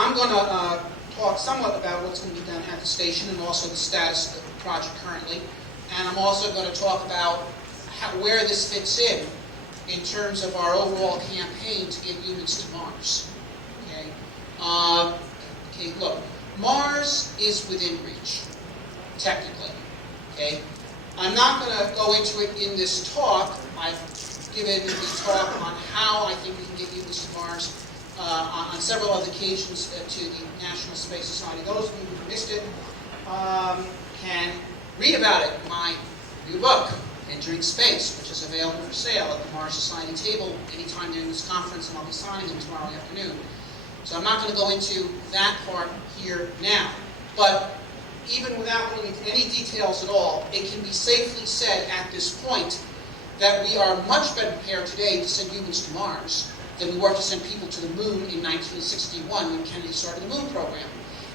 I'm going to talk somewhat about what's going to be done at the station and also the status of the project currently. And I'm also going to talk about where this fits in terms of our overall campaign to get humans to Mars. Okay? Okay, look, Mars is within reach, technically. Okay? I'm not going to go into it in this talk. I've given the talk on how I think we can get humans to Mars on several other occasions to the National Space Society. Those of you who missed it can read about it in my new book, Entering Space, which is available for sale at the Mars Society table anytime during this conference, and I'll be signing them tomorrow afternoon. So I'm not going to go into that part here now. But even without going into any details at all, it can be safely said at this point that we are much better prepared today to send humans to Mars than we were to send people to the moon in 1961 when Kennedy started the moon program.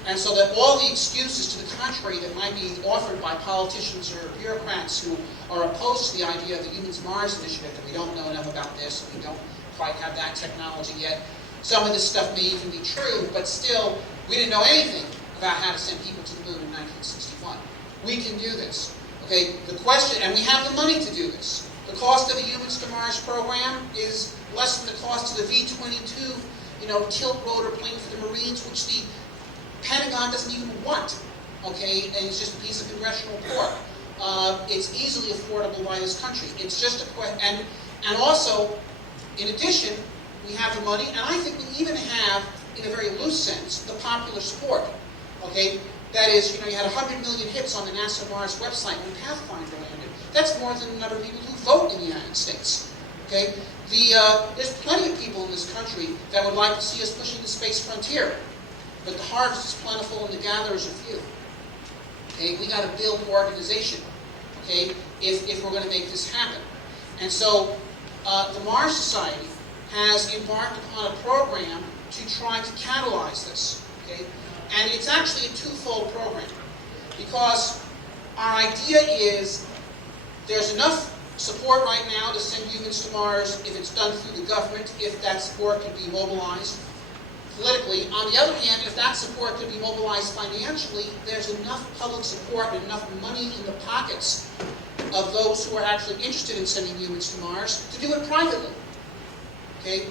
And so that all the excuses to the contrary that might be offered by politicians or bureaucrats who are opposed to the idea of the Humans Mars Initiative, that we don't know enough about this, and we don't quite have that technology yet. Some of this stuff may even be true, but still, we didn't know anything about how to send people to the moon in 1961. We can do this. Okay, the question, and we have the money to do this. The cost of the Humans to Mars program is less than the cost of the V-22, tilt rotor plane for the Marines, which the Pentagon doesn't even want. Okay, and it's just a piece of congressional pork. It's easily affordable by this country. It's just a question, and also, in addition, we have the money, and I think we even have, in a very loose sense, the popular support. Okay, that is, you had 100 million hits on the NASA Mars website when Pathfinder landed. That's more than the number of people who vote in the United States. Okay, there's plenty of people in this country that would like to see us pushing the space frontier, but the harvest is plentiful and the gatherers are few. Okay, we got to build organization. Okay, if we're going to make this happen, and so the Mars Society has embarked upon a program to try to catalyze this. Okay, and it's actually a twofold program, because our idea is there's enough support right now to send humans to Mars if it's done through the government, if that support can be mobilized politically. On the other hand, if that support can be mobilized financially, there's enough public support and enough money in the pockets of those who are actually interested in sending humans to Mars to do it privately. Okay?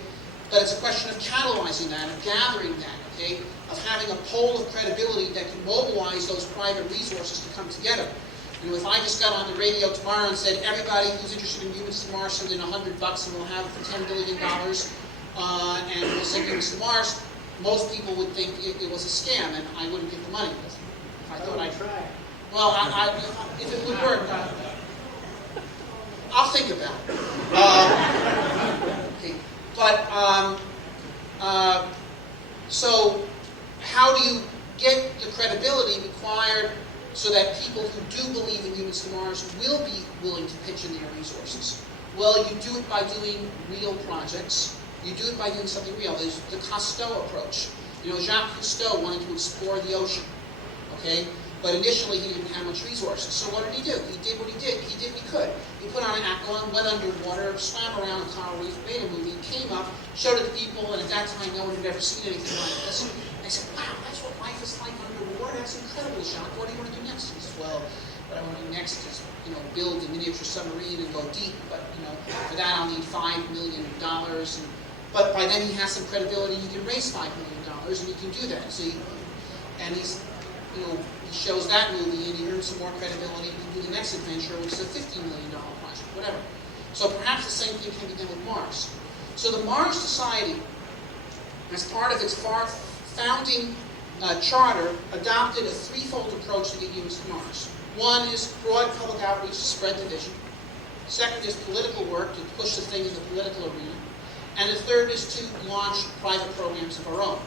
But it's a question of catalyzing that, of gathering that, okay? Of having a pole of credibility that can mobilize those private resources to come together. If I just got on the radio tomorrow and said, everybody who's interested in humans to Mars, send in $100 and we'll have it for $10 billion, and we'll send humans to Mars, most people would think it was a scam, and I wouldn't give the money. If I thought I'd try. Well, if it would work, I'll think about it. Okay. But, so how do you get the credibility required so that people who do believe in humans to Mars will be willing to pitch in their resources? Well, you do it by doing real projects. You do it by doing something real. There's the Cousteau approach. Jacques Cousteau wanted to explore the ocean. Okay? But initially, he didn't have much resources. So what did he do? He did what he did. He did what he could. He put on an aqualung, went underwater, swam around a coral reef, made a movie, came up, showed it to people, and at that time, no one had ever seen anything like this. They said, wow, that's what life is like underwater. That's incredible, Jacques. What do you want to do next? He said, well, what I want to do next is, build a miniature submarine and go deep. But, for that, I'll need $5 million. But by then, he has some credibility. He can raise $5 million, and he can do that. So he shows that movie, and he earns some more credibility. He can do the next adventure, which is a $50 million project, whatever. So perhaps the same thing can be done with Mars. So the Mars Society, as part of its founding charter, adopted a threefold approach to get humans to Mars. One is broad public outreach to spread the vision. Second is political work to push the thing in the political arena. And the third is to launch private programs of our own.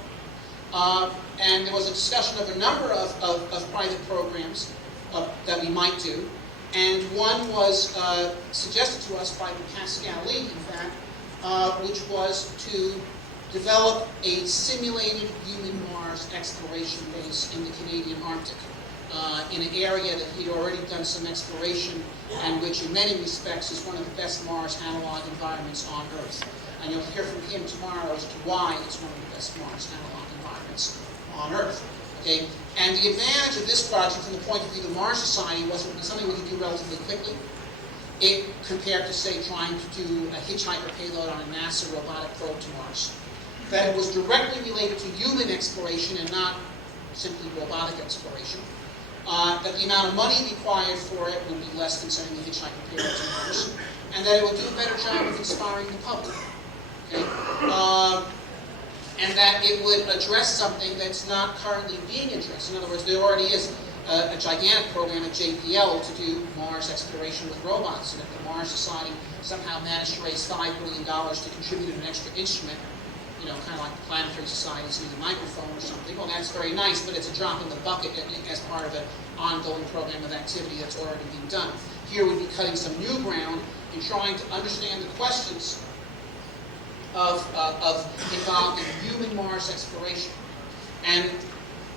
And there was a discussion of a number of private programs that we might do. And one was suggested to us by Pascal Lee, in fact, which was to develop a simulated human Mars exploration base in the Canadian Arctic, in an area that he'd already done some exploration, and which in many respects is one of the best Mars analog environments on Earth. And you'll hear from him tomorrow as to why it's one of the best Mars analog environments. satellites on Earth. Okay? And the advantage of this project from the point of view of the Mars Society was it would be something we could do relatively quickly. It compared to, say, trying to do a hitchhiker payload on a NASA robotic probe to Mars. That it was directly related to human exploration and not simply robotic exploration. That the amount of money required for it would be less than sending a hitchhiker payload to Mars. And that it would do a better job of inspiring the public. Okay? And that it would address something that's not currently being addressed. In other words, there already is a gigantic program at JPL to do Mars exploration with robots, and if the Mars Society somehow managed to raise $5 billion to contribute an extra instrument, you know, kind of like the Planetary Society's need a microphone or something, well, that's very nice, but it's a drop in the bucket as part of an ongoing program of activity that's already being done. Here we'd be cutting some new ground in trying to understand the questions of involved in human Mars exploration. And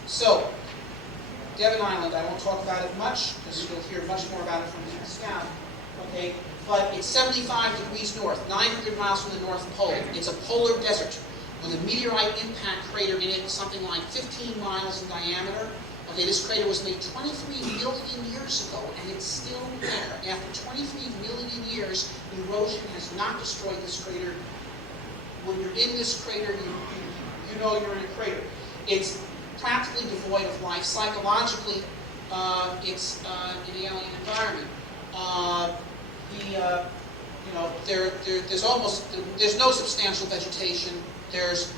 so, Devon Island, I won't talk about it much, because you'll hear much more about it from the next scout. Okay, but it's 75 degrees north, 900 miles from the North Pole. It's a polar desert with a meteorite impact crater in it, something like 15 miles in diameter. Okay, this crater was made 23 million years ago, and it's still there. After 23 million years, erosion has not destroyed this crater. When you're in this crater, you know you're in a crater. It's practically devoid of life. Psychologically, it's an alien environment. You know, there's no substantial vegetation. There's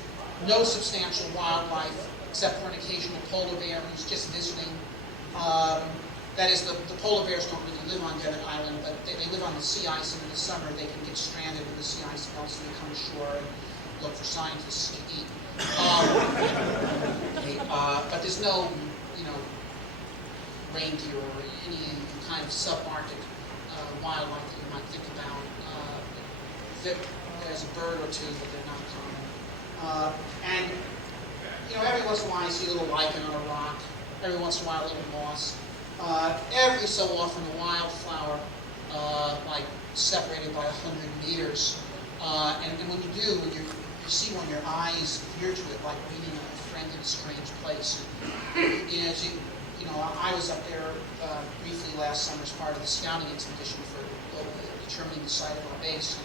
no substantial wildlife, except for an occasional polar bear who's just visiting. That is, the polar bears don't really live on Devon Island, but they live on the sea ice, and in the summer they can get stranded when the sea ice melts and they come ashore and look for scientists to eat. But there's no, you know, reindeer or any kind of subarctic wildlife that you might think about. There's a bird or two, but they're not common. And, you know, every once in a while you see a little lichen on a rock. Every once in a while a little moss. Every so often a wildflower, like separated by 100 meters. And when you do, you see when your eyes veer to it, like meeting a friend in a strange place. You know, I was up there briefly last summer as part of the scouting expedition for determining the site of our base.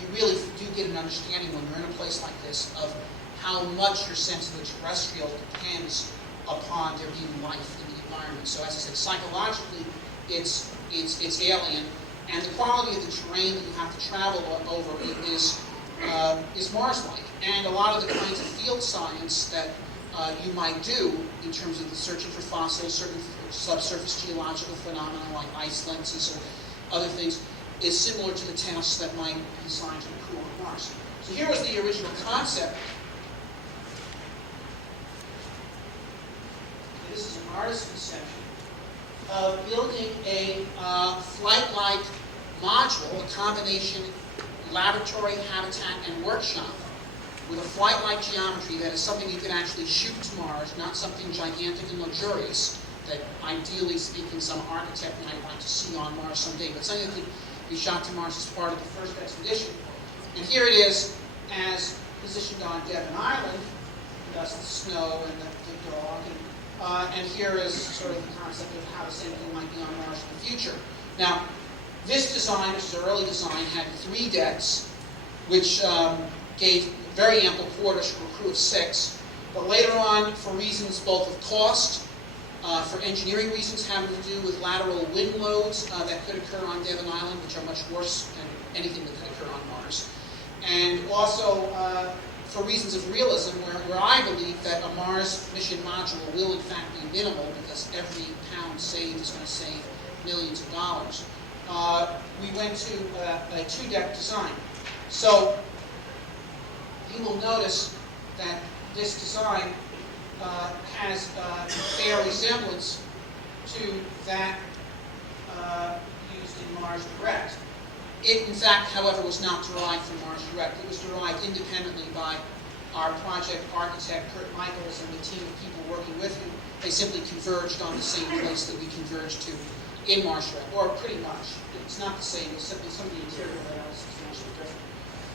You really do get an understanding when you're in a place like this of how much your sense of the terrestrial depends upon there being life in the environment. So as I said, psychologically, it's alien, and the quality of the terrain that you have to travel over is Mars-like. And a lot of the kinds of field science that you might do in terms of the searching for fossils, certain subsurface geological phenomena like ice lenses or other things, is similar to the tasks that might be assigned to the crew on Mars. So here was the original concept. This is an artist's conception of building a flight-like module, a combination laboratory, habitat, and workshop with a flight-like geometry that is something you can actually shoot to Mars, not something gigantic and luxurious that, ideally speaking, some architect might want to see on Mars someday, but something that could be shot to Mars as part of the first expedition. And here it is as positioned on Devon Island. That's the snow and the dog. And here is sort of the concept of how the same thing might be on Mars in the future. Now, this design, which is an early design, had 3 decks, which gave very ample quarters for a crew of 6. But later on, for reasons both of cost, for engineering reasons having to do with lateral wind loads that could occur on Devon Island, which are much worse than anything that could occur on Mars. And also for reasons of realism, where I believe that a Mars mission module will in fact be minimal, because every pound saved is going to save millions of dollars. We went to a 2-deck design. So you will notice that this design has a fair resemblance to that used in Mars Direct. It, in fact, however, was not derived from Mars Direct. It was derived independently by our project architect, Kurt Michaels, and the team of people working with him. They simply converged on the same place that we converged to in Mars Direct, or pretty much. It's not the same. It's simply some of the interior layout is substantially different.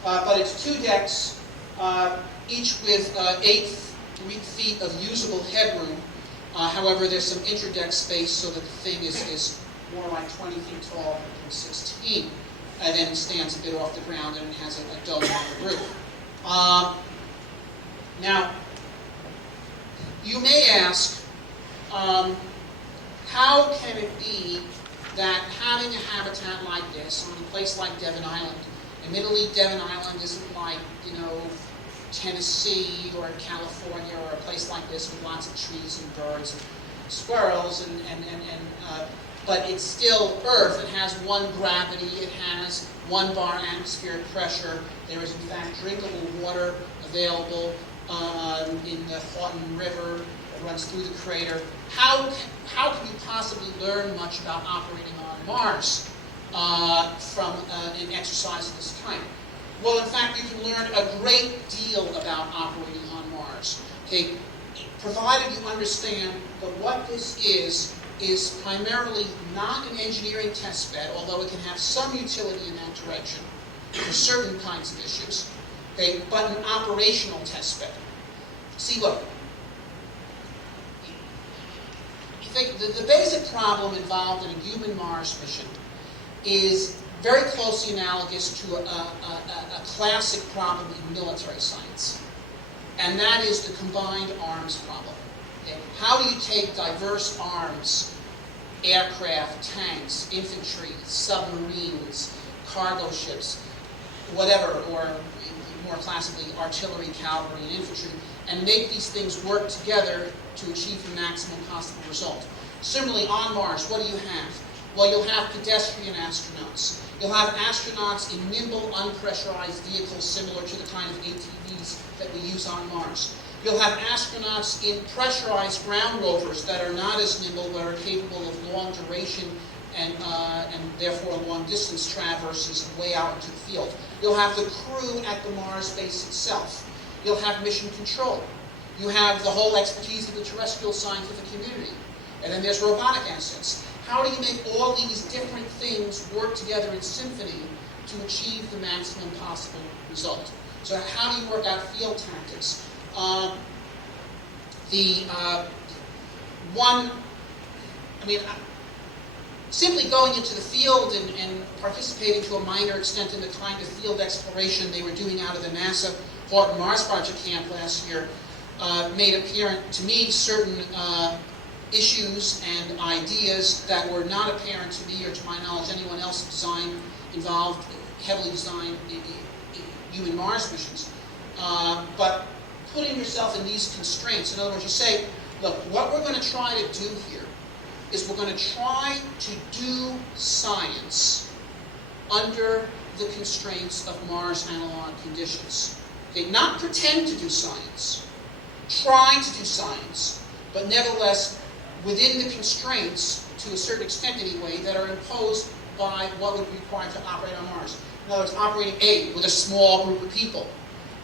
But it's 2 decks each with 8 feet of usable headroom. However, there's some interdeck space so that the thing is more like 20 feet tall than 16, and then stands a bit off the ground, and it has a dome on the roof. Now, you may ask, how can it be that having a habitat like this on a place like Devon Island, admittedly Devon Island isn't like, Tennessee or California or a place like this with lots of trees and birds and squirrels, but it's still Earth. It has one gravity, it has 1 bar atmospheric pressure. There is in fact drinkable water available in the Houghton River that runs through the crater. How can you possibly learn much about operating on Mars from an exercise of this kind? Well, in fact, you can learn a great deal about operating on Mars, okay, provided you understand that what this is primarily not an engineering test bed, although it can have some utility in that direction for certain kinds of issues, okay, but an operational test bed. See, look, you think the basic problem involved in a human Mars mission is very closely analogous to a classic problem in military science, and that is the combined arms problem. Okay? How do you take diverse arms, aircraft, tanks, infantry, submarines, cargo ships, whatever, or more classically, artillery, cavalry, and infantry, and make these things work together to achieve the maximum possible result? Similarly, on Mars, what do you have? Well, you'll have pedestrian astronauts. You'll have astronauts in nimble, unpressurized vehicles similar to the kind of ATVs that we use on Mars. You'll have astronauts in pressurized ground rovers that are not as nimble, but are capable of long duration and therefore long distance traverses way out into the field. You'll have the crew at the Mars base itself. You'll have mission control. You have the whole expertise of the terrestrial scientific community. And then there's robotic assets. How do you make all these different things work together in symphony to achieve the maximum possible result? So how do you work out field tactics? Simply going into the field and participating to a minor extent in the kind of field exploration they were doing out of the NASA Houghton Mars Project camp last year made apparent to me certain issues and ideas that were not apparent to me or to my knowledge anyone else involved, heavily designed human Mars missions. But putting yourself in these constraints, in other words, you say, look, what we're going to try to do here is we're going to try to do science under the constraints of Mars analog conditions. Okay, not pretend to do science, try to do science, but nevertheless within the constraints, to a certain extent anyway, that are imposed by what would be required to operate on Mars. In other words, operating with a small group of people,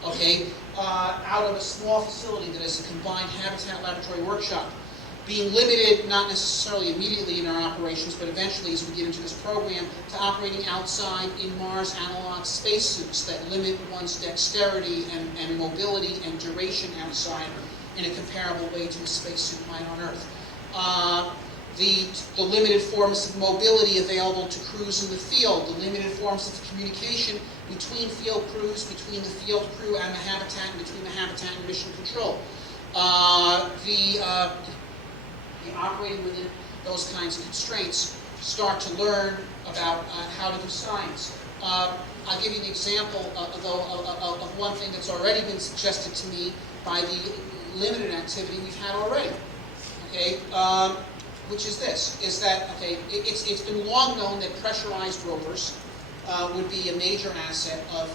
okay, out of a small facility that is a combined habitat laboratory workshop, being limited, not necessarily immediately in our operations, but eventually as we get into this program, to operating outside in Mars analog spacesuits that limit one's dexterity and mobility and duration outside in a comparable way to a spacesuit might on Earth. The limited forms of mobility available to crews in the field, the limited forms of communication between field crews, between the field crew and the habitat, and between the habitat and mission control. The operating within those kinds of constraints, start to learn about how to do science. I'll give you an example, of one thing that's already been suggested to me by the limited activity we've had already. Okay, which is this, is that, okay, it's been long known that pressurized rovers would be a major asset of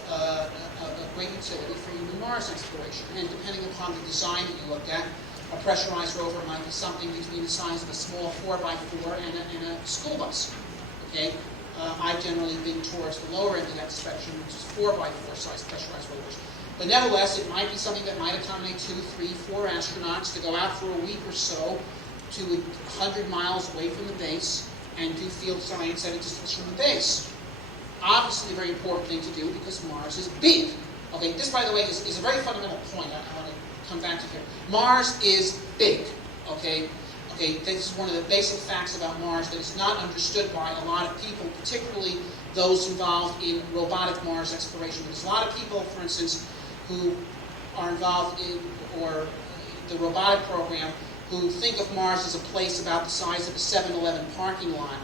great utility for human Mars exploration. And depending upon the design that you looked at, a pressurized rover might be something between the size of a small 4x4 and a school bus. Okay, I've generally been towards the lower end of that spectrum, which is 4x4 size pressurized rovers. But nevertheless, it might be something that might accommodate 2, 3, 4 astronauts to go out for a week or so to 100 miles away from the base and do field science at a distance from the base. Obviously a very important thing to do because Mars is big. Okay, this, by the way, is a very fundamental point I want to come back to here. Mars is big, okay? Okay, this is one of the basic facts about Mars that is not understood by a lot of people, particularly those involved in robotic Mars exploration. There's a lot of people, for instance, who are involved in, or the robotic program, who think of Mars as a place about the size of a 7-Eleven parking lot,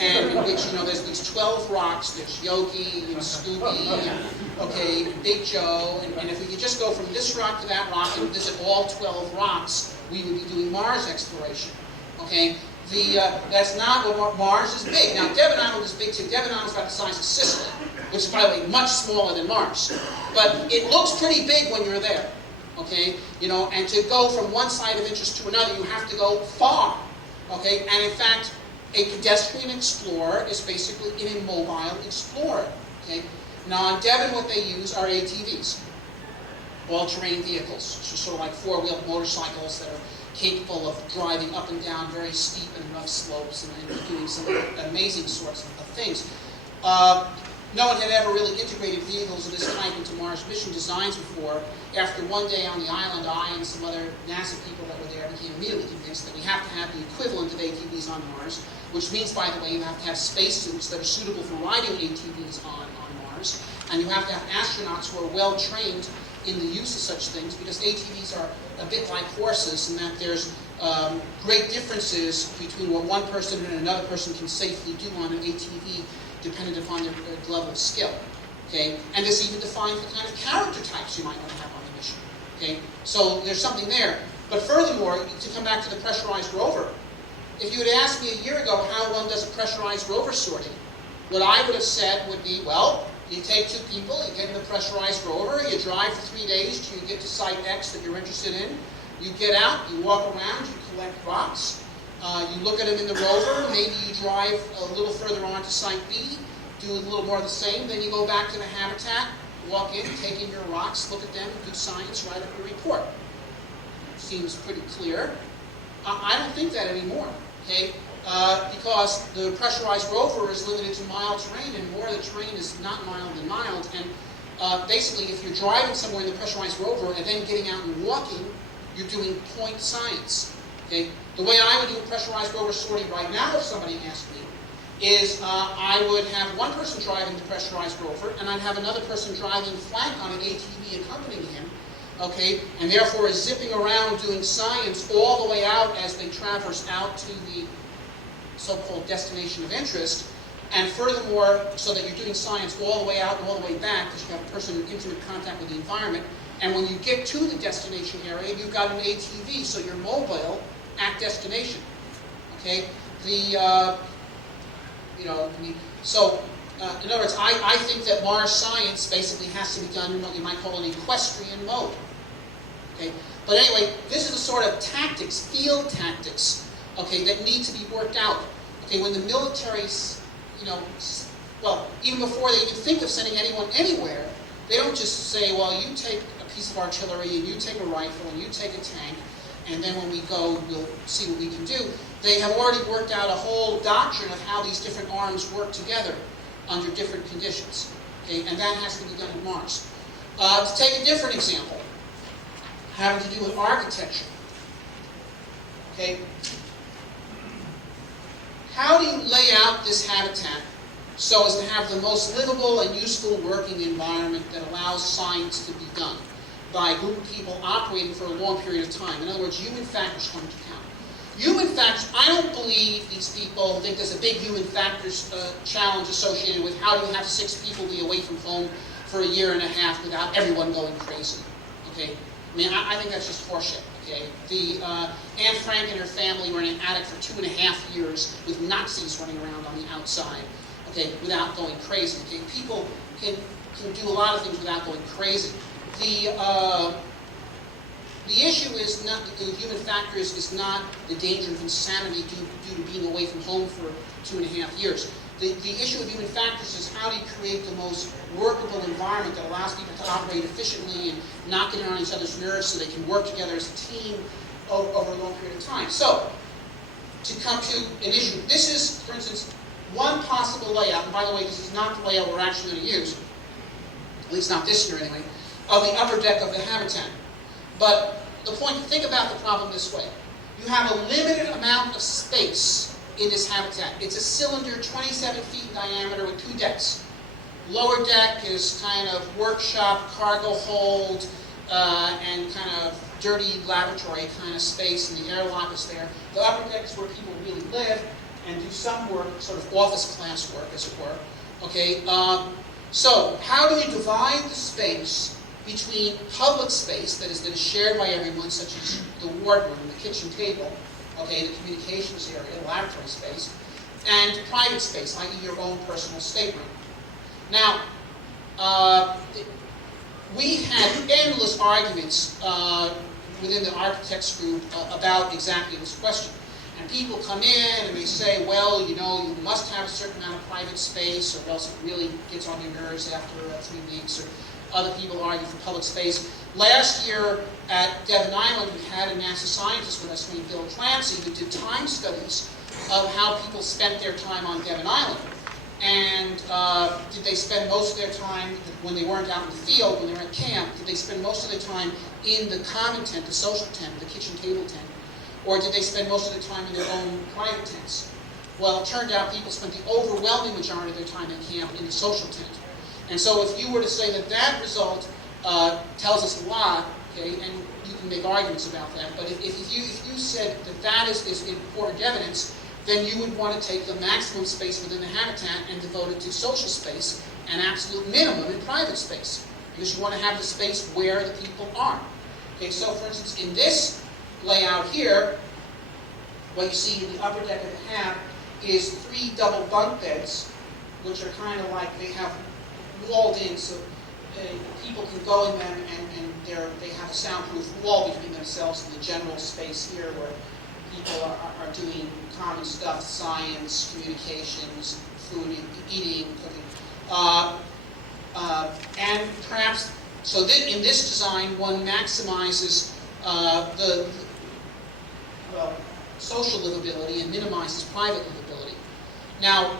and in which, there's these 12 rocks, there's Yogi and Scooby, and, okay, Big Joe, and if we could just go from this rock to that rock and visit all 12 rocks, we would be doing Mars exploration, okay? That's not what Mars is big. Now, Devon Island is big too. Devon Island is about the size of Sicily, which is, by the way, much smaller than Mars. But it looks pretty big when you're there. Okay, and to go from one site of interest to another, you have to go far. Okay, and in fact, a pedestrian explorer is basically an immobile explorer. Okay, now on Devon, what they use are ATVs, all-terrain vehicles, so sort of like four-wheeled motorcycles that are capable of driving up and down very steep and rough slopes and doing some amazing sorts of things. No one had ever really integrated vehicles of this type into Mars mission designs before. After one day on the island, I and some other NASA people that were there became immediately convinced that we have to have the equivalent of ATVs on Mars, which means, by the way, you have to have spacesuits that are suitable for riding ATVs on Mars, and you have to have astronauts who are well trained in the use of such things, because ATVs are a bit like horses in that there's great differences between what one person and another person can safely do on an ATV, dependent upon their level of skill. Okay? And this even defines the kind of character types you might want to have on the mission. Okay? So there's something there. But furthermore, to come back to the pressurized rover, if you had asked me a year ago how one does a pressurized rover sorting, what I would have said would be, well, you take two people, you get in the pressurized rover, you drive for 3 days till you get to site X that you're interested in, you get out, you walk around, you collect rocks, you look at them in the rover, maybe you drive a little further on to site B, do a little more of the same, then you go back to the habitat, walk in, take in your rocks, look at them, do science, write up your report. Seems pretty clear. I don't think that anymore, okay? Because the pressurized rover is limited to mild terrain, and more of the terrain is not mild than mild, and basically if you're driving somewhere in the pressurized rover and then getting out and walking, you're doing point science. Okay? The way I would do a pressurized rover sorting right now, if somebody asked me, is I would have one person driving the pressurized rover, and I'd have another person driving flank on an ATV accompanying him, okay, and therefore is zipping around doing science all the way out as they traverse out to the so-called destination of interest, and furthermore, so that you're doing science all the way out and all the way back, because you have a person in intimate contact with the environment, and when you get to the destination area, you've got an ATV, so you're mobile at destination. Okay? So, in other words, I think that Mars science basically has to be done in what you might call an equestrian mode. Okay? But anyway, this is the sort of tactics, field tactics, okay, that need to be worked out. Okay, when the military's, well, even before they even think of sending anyone anywhere, they don't just say, well, you take a piece of artillery, and you take a rifle, and you take a tank, and then when we go, we'll see what we can do. They have already worked out a whole doctrine of how these different arms work together under different conditions. Okay, and that has to be done in Mars. To take a different example, having to do with architecture. Okay, how do you lay out this habitat so as to have the most livable and useful working environment that allows science to be done by a group of people operating for a long period of time? In other words, human factors come to count. Human factors, I don't believe these people think there's a big human factors challenge associated with how do you have 6 people be away from home for a year and a half without everyone going crazy. Okay, I mean, I think that's just horseshit. Okay, Anne Frank and her family were in an attic for 2.5 years with Nazis running around on the outside. Okay, without going crazy. Okay, people can do a lot of things without going crazy. The issue is not the human factors is not the danger of insanity due to being away from home for 2.5 years. The issue of human factors is how do you create the most workable environment that allows people to operate efficiently and not get on each other's nerves so they can work together as a team over a long period of time. So, to come to an issue, this is, for instance, one possible layout, and by the way, this is not the layout we're actually going to use, at least not this year anyway. of the upper deck of the habitat. But the point, think about the problem this way. You have a limited amount of space in this habitat. It's a cylinder 27 feet in diameter with 2 decks. Lower deck is kind of workshop, cargo hold, and kind of dirty laboratory kind of space, and the airlock is there. The upper deck is where people really live and do some work, sort of office class work, as it were. Okay, so how do you divide the space between public space, that is shared by everyone, such as the wardroom, the kitchen table, okay, the communications area, the laboratory space, and private space, i.e. your own personal stateroom? Now, we had endless arguments within the architects group about exactly this question. And people come in and they say, well, you know, you must have a certain amount of private space or else it really gets on your nerves after 3 weeks. Or other people argue for public space. Last year at Devon Island, we had a NASA scientist with us named Bill Clancy who did time studies of how people spent their time on Devon Island. And did they spend most of their time, when they weren't out in the field, when they were at camp, did they spend most of their time in the common tent, the social tent, the kitchen table tent? Or did they spend most of their time in their own private tents? Well, it turned out people spent the overwhelming majority of their time at camp in the social tent. And so if you were to say that that result tells us a lot, okay, and you can make arguments about that, but if you said that that is important evidence, then you would want to take the maximum space within the habitat and devote it to social space and absolute minimum in private space, because you want to have the space where the people are. Okay, so for instance, in this layout here, what you see in the upper deck of the hab is 3 double bunk beds, which are kind of like, they have walled in, so people can go in them, and they have a soundproof wall between themselves and the general space here where people are doing common stuff, science, communications, food, eating, cooking. And perhaps, so in this design, one maximizes the social livability and minimizes private livability. Now,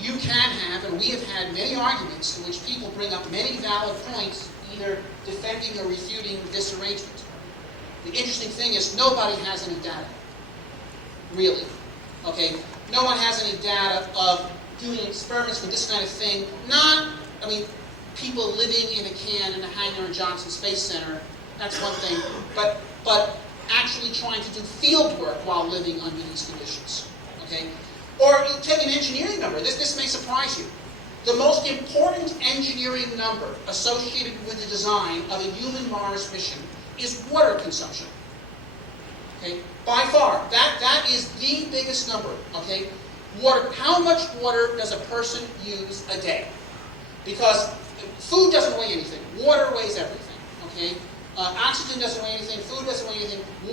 you can have, and we have had many arguments in which people bring up many valid points, either defending or refuting this arrangement. The interesting thing is nobody has any data, really. Okay, no one has any data of doing experiments with this kind of thing. I mean, people living in a can in a hangar in Johnson Space Center, that's one thing, but actually trying to do field work while living under these conditions. Okay? Or take an engineering number. This may surprise you. The most important engineering number associated with the design of a human Mars mission is water consumption. Okay? By far, that is the biggest number. Okay? Water. How much water does a person use a day? Because food doesn't weigh anything. Water weighs everything. Okay? Oxygen doesn't weigh anything. Food doesn't weigh anything. The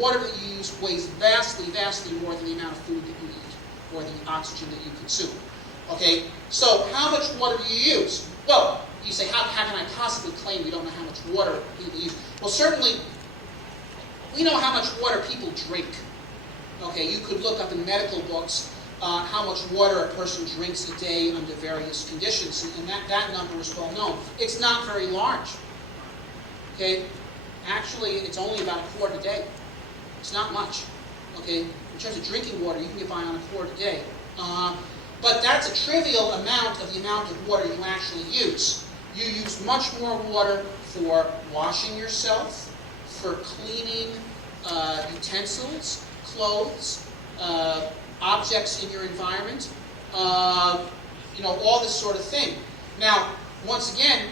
water that you use weighs vastly, vastly more than the amount of food that you eat or the oxygen that you consume. Okay? So how much water do you use? Well, you say, how can I possibly claim we don't know how much water people use? Well, certainly, we know how much water people drink. Okay, you could look up in medical books how much water a person drinks a day under various conditions, and that number is well known. It's not very large. Okay, actually, it's only about a quart a day. It's not much. Okay, in terms of drinking water, you can get by on a quart a day. But that's a trivial amount of the amount of water you actually use. You use much more water for washing yourself, for cleaning utensils, clothes, objects in your environment, all this sort of thing. Now, once again,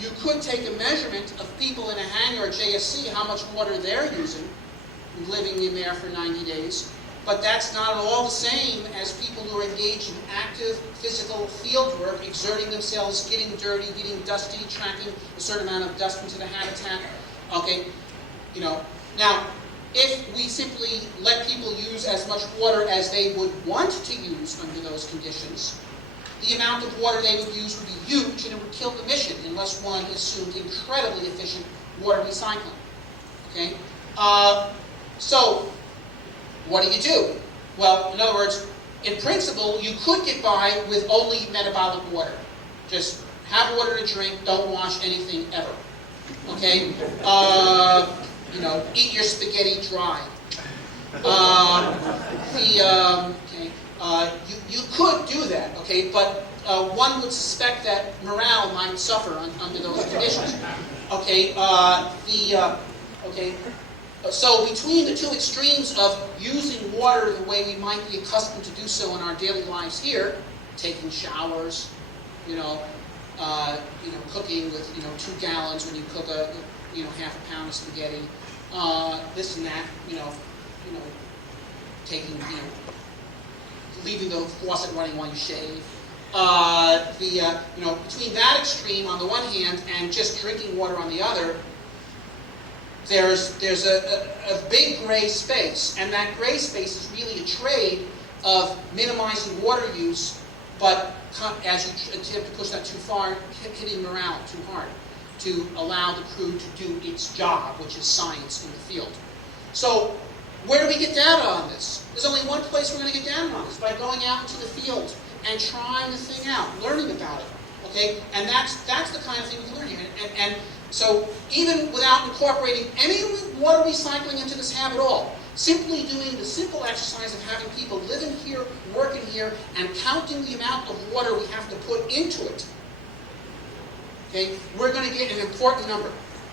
you could take a measurement of people in a hangar at JSC, how much water they're using, living in there for 90 days, but that's not at all the same as people who are engaged in active physical field work, exerting themselves, getting dirty, getting dusty, tracking a certain amount of dust into the habitat. Okay, now, if we simply let people use as much water as they would want to use under those conditions, the amount of water they would use would be huge and it would kill the mission unless one assumed incredibly efficient water recycling. Okay? So, what do? Well, in other words, in principle, you could get by with only metabolic water. Just have water to drink, don't wash anything ever. Okay? Eat your spaghetti dry. You could do that, okay, but one would suspect that morale might suffer under those conditions. Okay, so between the two extremes of using water the way we might be accustomed to do so in our daily lives here, taking showers, cooking with 2 gallons when you cook a half a pound of spaghetti, this and that, taking leaving the faucet running while you shave. Between that extreme on the one hand and just drinking water on the other, there's a big gray space, and that gray space is really a trade of minimizing water use, but as you attempt to push that too far, hitting morale too hard to allow the crew to do its job, which is science in the field. So where do we get data on this? There's only one place we're going to get data on this, by going out into the field and trying the thing out, learning about it. Okay, and that's the kind of thing we can learn here. And so even without incorporating any water recycling into this habit at all, simply doing the simple exercise of having people living here, working here, and counting the amount of water we have to put into it, okay, we're going to get an important number.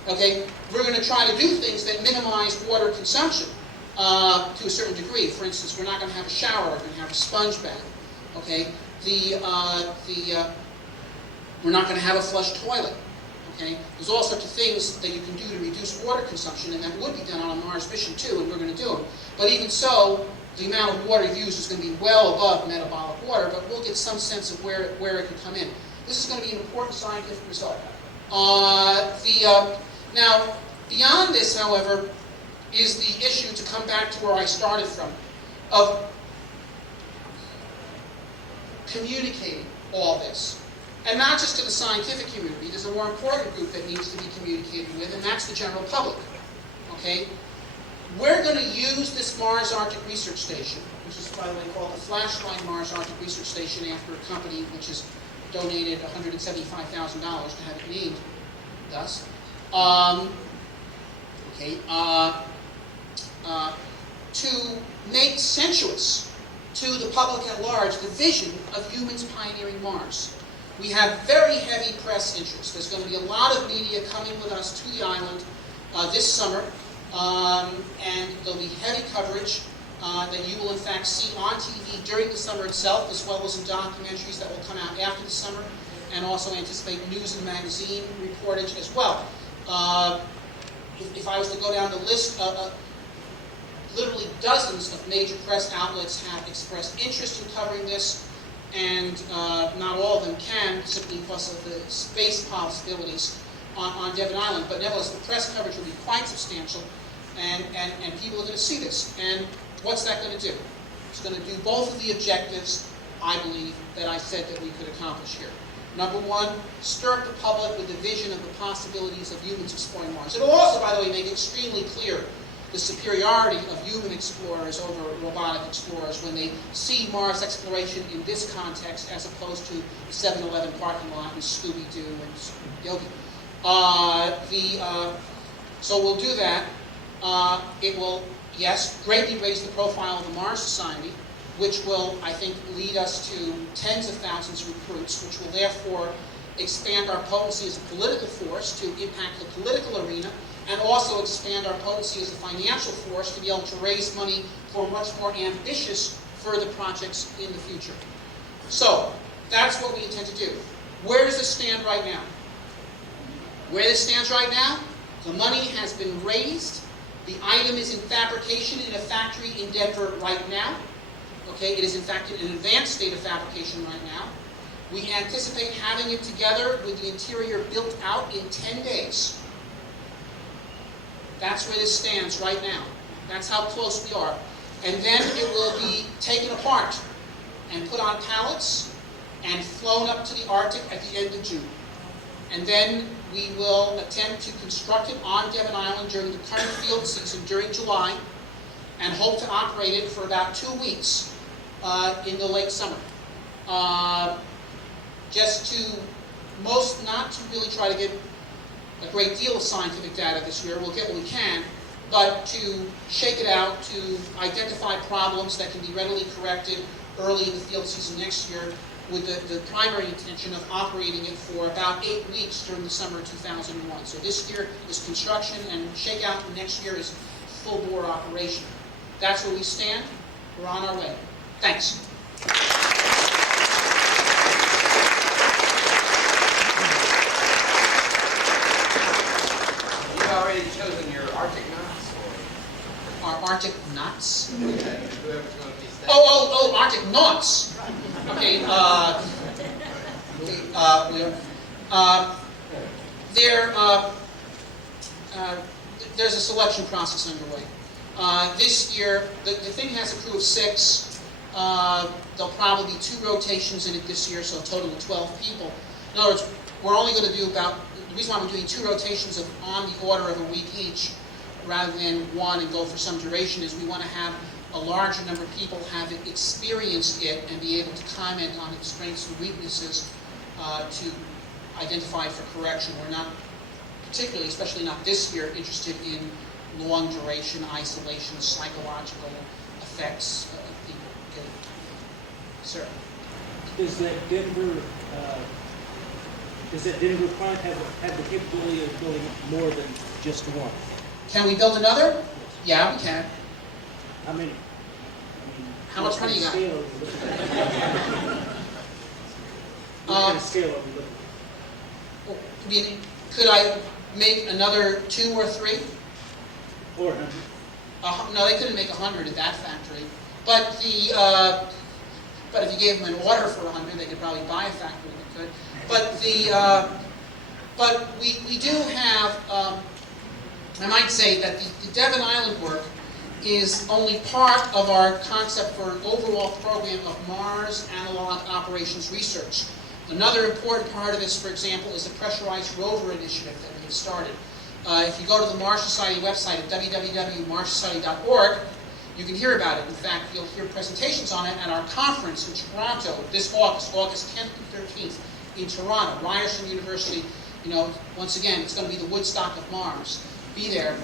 Okay, we're going to try to do things that minimize water consumption to a certain degree. For instance, we're not going to have a shower, we're going to have a sponge bath. Okay, we're not going to have a flush toilet. Okay, there's all sorts of things that you can do to reduce water consumption, and that would be done on a Mars mission too, and we're going to do them. But even so, the amount of water used is going to be well above metabolic water, but we'll get some sense of where it can come in. This is going to be an important scientific result. Now, beyond this, however, is the issue, to come back to where I started from, of communicating all this. And not just to the scientific community. There's a more important group that needs to be communicated with, and that's the general public. Okay? We're going to use this Mars Arctic Research Station, which is, by the way, called the Flashline Mars Arctic Research Station, after a company which has donated $175,000 to have it named thus. To make sensuous to the public at large the vision of humans pioneering Mars. We have very heavy press interest. There's going to be a lot of media coming with us to the island this summer, and there'll be heavy coverage that you will in fact see on TV during the summer itself, as well as in documentaries that will come out after the summer, and also anticipate news and magazine reportage as well. If I was to go down the list, literally dozens of major press outlets have expressed interest in covering this, and not all of them can, simply because of the space possibilities on Devon Island. But nevertheless, the press coverage will be quite substantial, and people are going to see this. And what's that going to do? It's going to do both of the objectives, I believe, that I said that we could accomplish here. Number one, stir up the public with the vision of the possibilities of humans exploring Mars. It will also, by the way, make extremely clear the superiority of human explorers over robotic explorers when they see Mars exploration in this context, as opposed to the 7-Eleven parking lot and Scooby-Doo and Yogi. So we'll do that. It will, yes, greatly raise the profile of the Mars Society, which will, I think, lead us to tens of thousands of recruits, which will therefore expand our potency as a political force to impact the political arena, and also expand our potency as a financial force to be able to raise money for much more ambitious further projects in the future. So, that's what we intend to do. Where does this stand right now? Where this stands right now, the money has been raised. The item is in fabrication in a factory in Denver right now. Okay, it is in fact in an advanced state of fabrication right now. We anticipate having it together with the interior built out in 10 days. That's where this stands right now. That's how close we are. And then it will be taken apart and put on pallets and flown up to the Arctic at the end of June. And then we will attempt to construct it on Devon Island during the current field season during July, and hope to operate it for about 2 weeks in the late summer. Just to not to really try to get a great deal of scientific data this year. We'll get what we can, but to shake it out, to identify problems that can be readily corrected early in the field season next year, with the primary intention of operating it for about 8 weeks during the summer of 2001. So this year is construction, and shakeout next year is full-bore operation. That's where we stand. We're on our way. Thanks. You've already chosen your Arctic knots? Our Arctic knots? Whoever's going to be staying. Oh, Arctic knots. Okay, there's a selection process underway. This year, the thing has a crew of 6. There'll probably be 2 rotations in it this year, so a total of 12 people. In other words, we're only going to do about, the reason why we're doing 2 rotations of on the order of a week each, rather than 1 and go for some duration, is we want to have a larger number of people have experienced it and be able to comment on its strengths and weaknesses to identify for correction. We're not particularly, especially not this year, interested in long duration isolation, psychological effects of people getting. Sir? Does that Denver plant have the capability of building more than just one? Can we build another? Yeah, we can. How many? How much money you got? What kind of scale are we looking at? Could I make another 2 or 3? Or 100? No, they couldn't make 100 at that factory. But but if you gave them an order for 100, they could probably buy a factory that could. But we do have. I might say that the Devon Island work is only part of our concept for an overall program of Mars analog operations research. Another important part of this, for example, is the pressurized rover initiative that we have started. If you go to the Mars Society website at www.marssociety.org, you can hear about it. In fact, you'll hear presentations on it at our conference in Toronto this August 10th and 13th in Toronto, Ryerson University. You know, once again, it's going to be the Woodstock of Mars. Be there.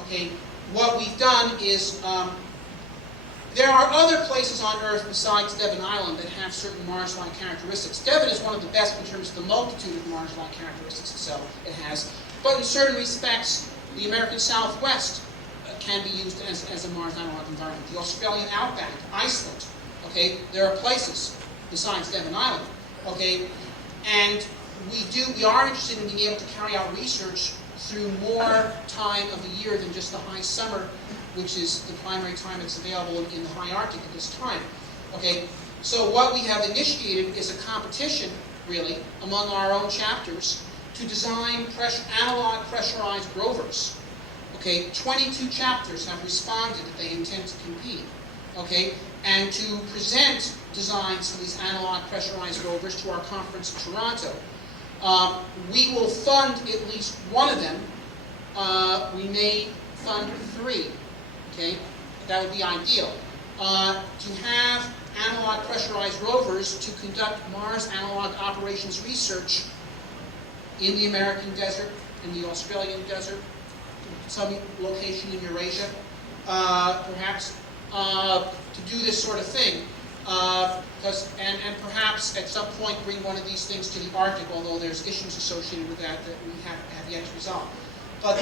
Okay, what we've done is there are other places on Earth besides Devon Island that have certain Mars-like characteristics. Devon is one of the best in terms of the multitude of Mars-like characteristics it has. But in certain respects, the American Southwest can be used as a Mars analog environment. The Australian outback, Iceland. Okay, there are places besides Devon Island. Okay, and we are interested in being able to carry out research through more time of the year than just the high summer, which is the primary time that's available in the high Arctic at this time. Okay, so what we have initiated is a competition, really, among our own chapters to design analog pressurized rovers. Okay, 22 chapters have responded that they intend to compete. Okay, and to present designs for these analog pressurized rovers to our conference in Toronto. We will fund at least one of them. We may fund 3. Okay, that would be ideal. To have analog pressurized rovers to conduct Mars analog operations research in the American desert, in the Australian desert, some location in Eurasia, perhaps, to do this sort of thing. And perhaps at some point bring one of these things to the Arctic, although there's issues associated with that we have yet to resolve. But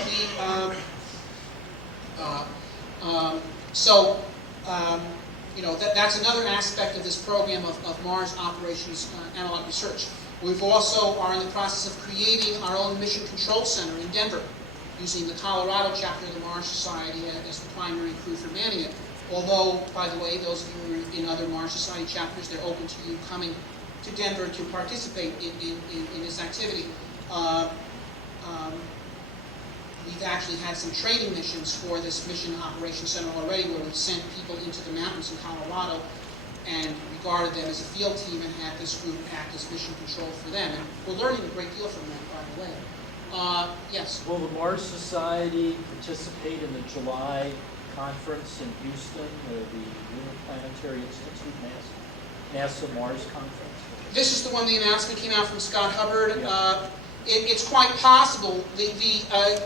that's another aspect of this program of Mars operations analog research. We've also are in the process of creating our own mission control center in Denver, using the Colorado chapter of the Mars Society as the primary crew for manning it. Although, by the way, those of you who are in other Mars Society chapters, they're open to you coming to Denver to participate in this activity. We've actually had some training missions for this Mission Operations Center already, where we've sent people into the mountains in Colorado and regarded them as a field team and had this group act as mission control for them. And we're learning a great deal from them, by the way. Yes? Will the Mars Society participate in the July conference in Houston, the Lunar Planetary Institute, NASA? NASA Mars conference? This is the one, the announcement came out from Scott Hubbard. Yeah. It's quite possible,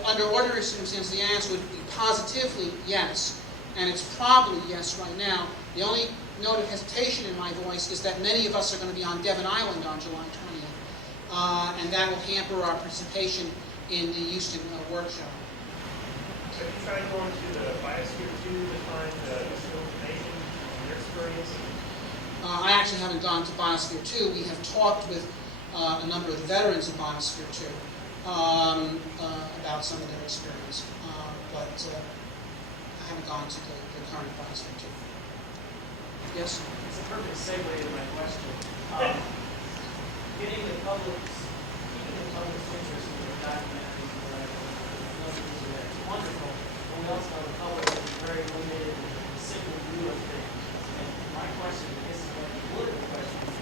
under ordinary circumstances, the answer would be positively yes, and it's probably yes right now. The only note of hesitation in my voice is that many of us are going to be on Devon Island on July 20th, and that will hamper our participation in the Houston workshop. Have you tried going to the Biosphere 2 to find useful information on your experience? I actually haven't gone to Biosphere 2. We have talked with a number of the veterans of Biosphere 2 about some of their experience, but I haven't gone to the current Biosphere 2. Yes? It's a perfect segue to my question. Keeping the public's interest in the documentary, it's wonderful, but we also have a public that is very limited and simple view of things. And my question, and this is what the political question is,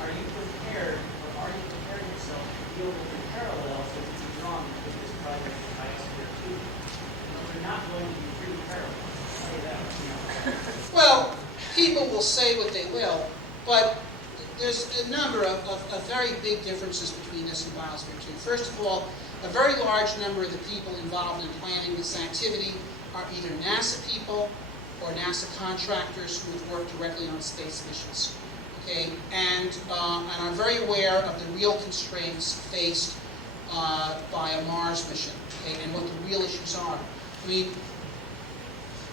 are you prepared yourself to deal with the parallels that can be drawn with this project in Biosphere 2? They're not going to be pretty parallel. I'll tell you that. Well, people will say what they will, but there's a number of very big differences between this and Biosphere 2. First of all, a very large number of the people involved in planning this activity are either NASA people or NASA contractors who have worked directly on space missions. Okay, and are very aware of the real constraints faced by a Mars mission, okay, and what the real issues are. I mean,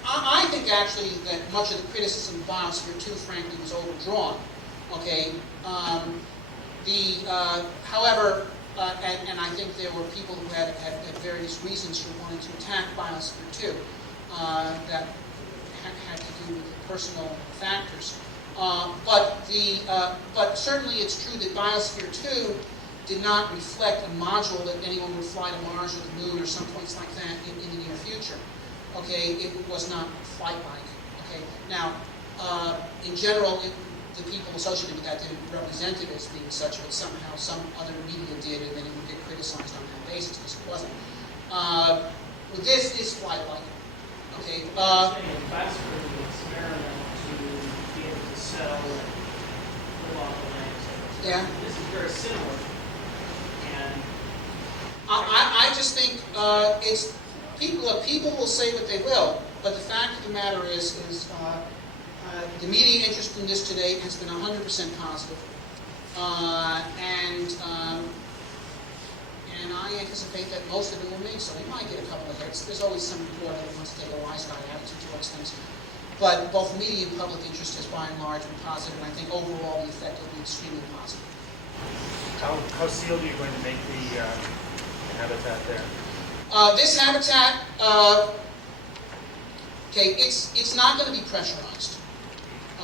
I think actually that much of the criticism of Biosphere 2, frankly, was overdrawn. Okay, however, and I think there were people who had various reasons for wanting to attack Biosphere 2 that had to do with personal factors. But certainly it's true that Biosphere 2 did not reflect a module that anyone would fly to Mars or the Moon or some place like that in the near future. Okay, it was not flight-like. Okay, now in general, the people associated with that didn't represent it as being such, but somehow some other media did, and then it would get criticized on that basis because it wasn't. This is flight-like. Okay. Biosphere is an experiment to be able to settle and live off the land. Yeah. This is very similar. And I just think it's people will say what they will, but the fact of the matter is the media interest in this today has been 100% positive, and I anticipate that most of it will make so. We might get a couple of hits. There's always some reporter that wants to take a wise guy attitude towards things, but both media and public interest has by and large been positive, and I think overall the effect will be extremely positive. How sealed are you going to make the habitat there? This habitat, okay, it's not going to be pressurized,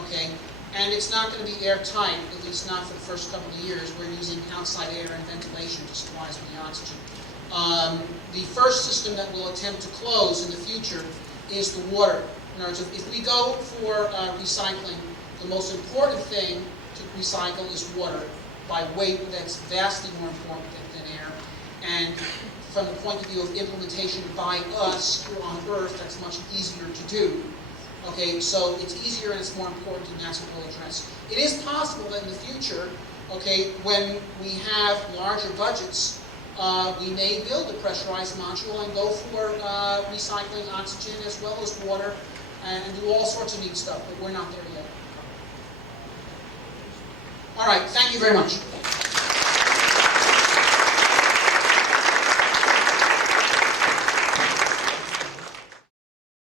okay, and it's not going to be airtight, at least not for the first couple of years. We're using outside air and ventilation to supply us with the oxygen. The first system that we'll attempt to close in the future is the water. In other words, if we go for recycling, the most important thing to recycle is water. By weight, that's vastly more important than air. And from the point of view of implementation by us here on Earth, that's much easier to do. Okay, so it's easier and it's more important, and that's what we'll address. It is possible that in the future, okay, when we have larger budgets, we may build a pressurized module and go for recycling oxygen as well as water and do all sorts of neat stuff, but we're not there yet. All right, thank you very much.